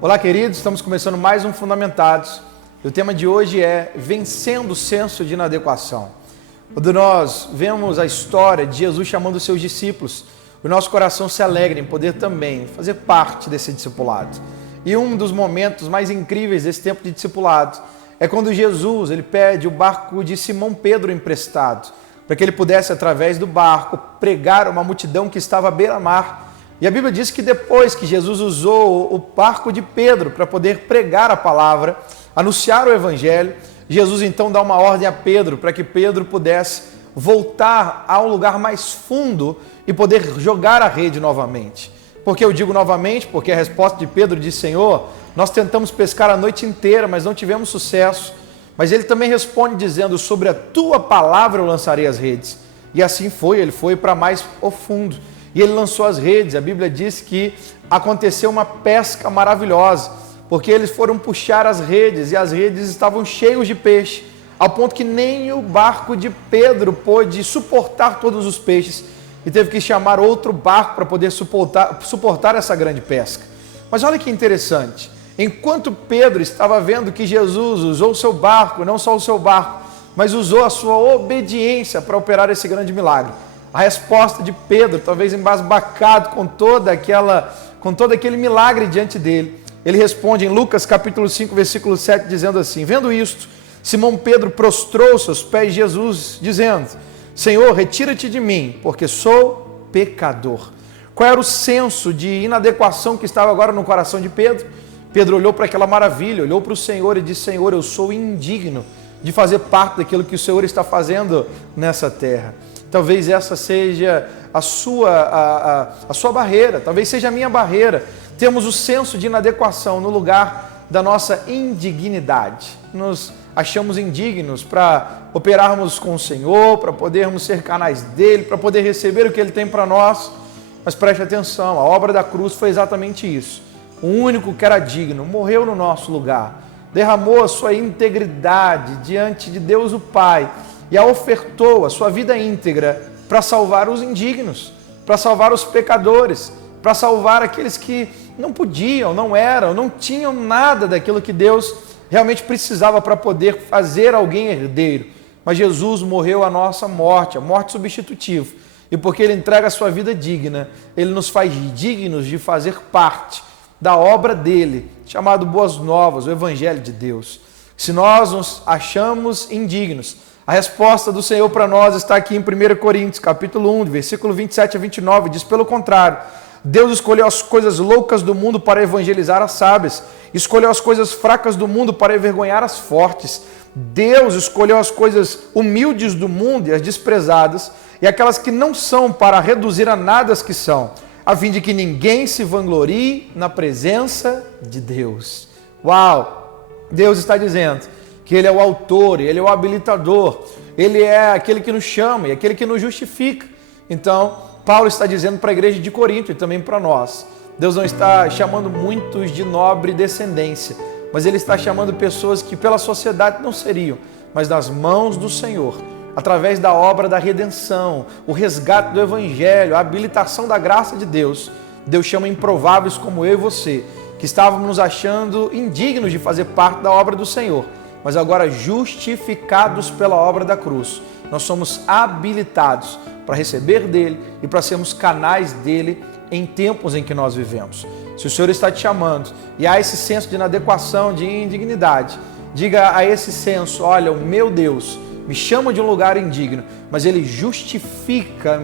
Olá, queridos, estamos começando mais um Fundamentados. O tema de hoje é Vencendo o Senso de Inadequação. Quando nós vemos a história de Jesus chamando os seus discípulos, o nosso coração se alegra em poder também fazer parte desse discipulado. E um dos momentos mais incríveis desse tempo de discipulado é quando Jesus ele pede o barco de Simão Pedro emprestado, para que ele pudesse, através do barco, pregar uma multidão que estava à beira-mar. E a Bíblia diz que depois que Jesus usou o barco de Pedro para poder pregar a palavra, anunciar o Evangelho, Jesus então dá uma ordem a Pedro para que Pedro pudesse voltar a um lugar mais fundo e poder jogar a rede novamente. Por que eu digo novamente? Porque a resposta de Pedro diz: Senhor, nós tentamos pescar a noite inteira, mas não tivemos sucesso. Mas ele também responde dizendo: sobre a tua palavra eu lançarei as redes. E assim foi, ele foi para mais fundo. E ele lançou as redes. A Bíblia diz que aconteceu uma pesca maravilhosa, porque eles foram puxar as redes e as redes estavam cheias de peixe, ao ponto que nem o barco de Pedro pôde suportar todos os peixes e teve que chamar outro barco para poder suportar essa grande pesca. Mas olha que interessante, enquanto Pedro estava vendo que Jesus usou o seu barco, não só o seu barco, mas usou a sua obediência para operar esse grande milagre, a resposta de Pedro, talvez embasbacado com todo aquele milagre diante dele, ele responde em Lucas capítulo 5, versículo 7, dizendo assim: vendo isto, Simão Pedro prostrou-se aos pés de Jesus, dizendo: Senhor, retira-te de mim, porque sou pecador. Qual era o senso de inadequação que estava agora no coração de Pedro? Pedro olhou para aquela maravilha, olhou para o Senhor e disse: Senhor, eu sou indigno de fazer parte daquilo que o Senhor está fazendo nessa terra. Talvez essa seja a sua barreira, talvez seja a minha barreira. Temos o senso de inadequação no lugar da nossa indignidade. Nos achamos indignos para operarmos com o Senhor, para podermos ser canais dele, para poder receber o que ele tem para nós. Mas preste atenção, a obra da cruz foi exatamente isso. O único que era digno morreu no nosso lugar, derramou a sua integridade diante de Deus o Pai e a ofertou a sua vida íntegra para salvar os indignos, para salvar os pecadores, para salvar aqueles que não podiam, não eram, não tinham nada daquilo que Deus realmente precisava para poder fazer alguém herdeiro. Mas Jesus morreu a nossa morte, a morte substitutiva. E porque Ele entrega a sua vida digna, Ele nos faz dignos de fazer parte da obra dEle, chamado Boas Novas, o Evangelho de Deus. Se nós nos achamos indignos, a resposta do Senhor para nós está aqui em 1 Coríntios, capítulo 1, versículo 27 a 29, diz: pelo contrário, Deus escolheu as coisas loucas do mundo para evangelizar as sábias, escolheu as coisas fracas do mundo para envergonhar as fortes. Deus escolheu as coisas humildes do mundo e as desprezadas, e aquelas que não são, para reduzir a nada as que são, a fim de que ninguém se vanglorie na presença de Deus. Uau! Deus está dizendo que Ele é o autor, Ele é o habilitador, Ele é aquele que nos chama e aquele que nos justifica. Então, Paulo está dizendo para a igreja de Corinto e também para nós: Deus não está chamando muitos de nobre descendência, mas Ele está chamando pessoas que pela sociedade não seriam, mas nas mãos do Senhor, através da obra da redenção, o resgate do Evangelho, a habilitação da graça de Deus. Deus chama improváveis como eu e você, que estávamos nos achando indignos de fazer parte da obra do Senhor, mas agora justificados pela obra da cruz, nós somos habilitados para receber dele e para sermos canais dele em tempos em que nós vivemos. Se o Senhor está te chamando e há esse senso de inadequação, de indignidade, diga a esse senso: olha, o meu Deus me chama de um lugar indigno, mas Ele justifica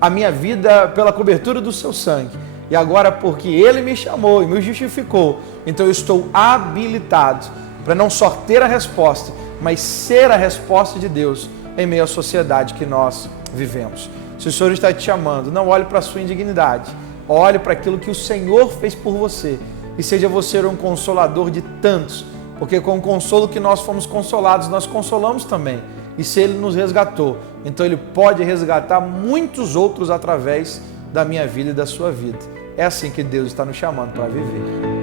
a minha vida pela cobertura do seu sangue. E agora, porque Ele me chamou e me justificou, então eu estou habilitado para não só ter a resposta, mas ser a resposta de Deus em meio à sociedade que nós vivemos. Se o Senhor está te chamando, não olhe para a sua indignidade, olhe para aquilo que o Senhor fez por você e seja você um consolador de tantos, porque com o consolo que nós fomos consolados, nós consolamos também. E se Ele nos resgatou, então Ele pode resgatar muitos outros através da minha vida e da sua vida. É assim que Deus está nos chamando para viver.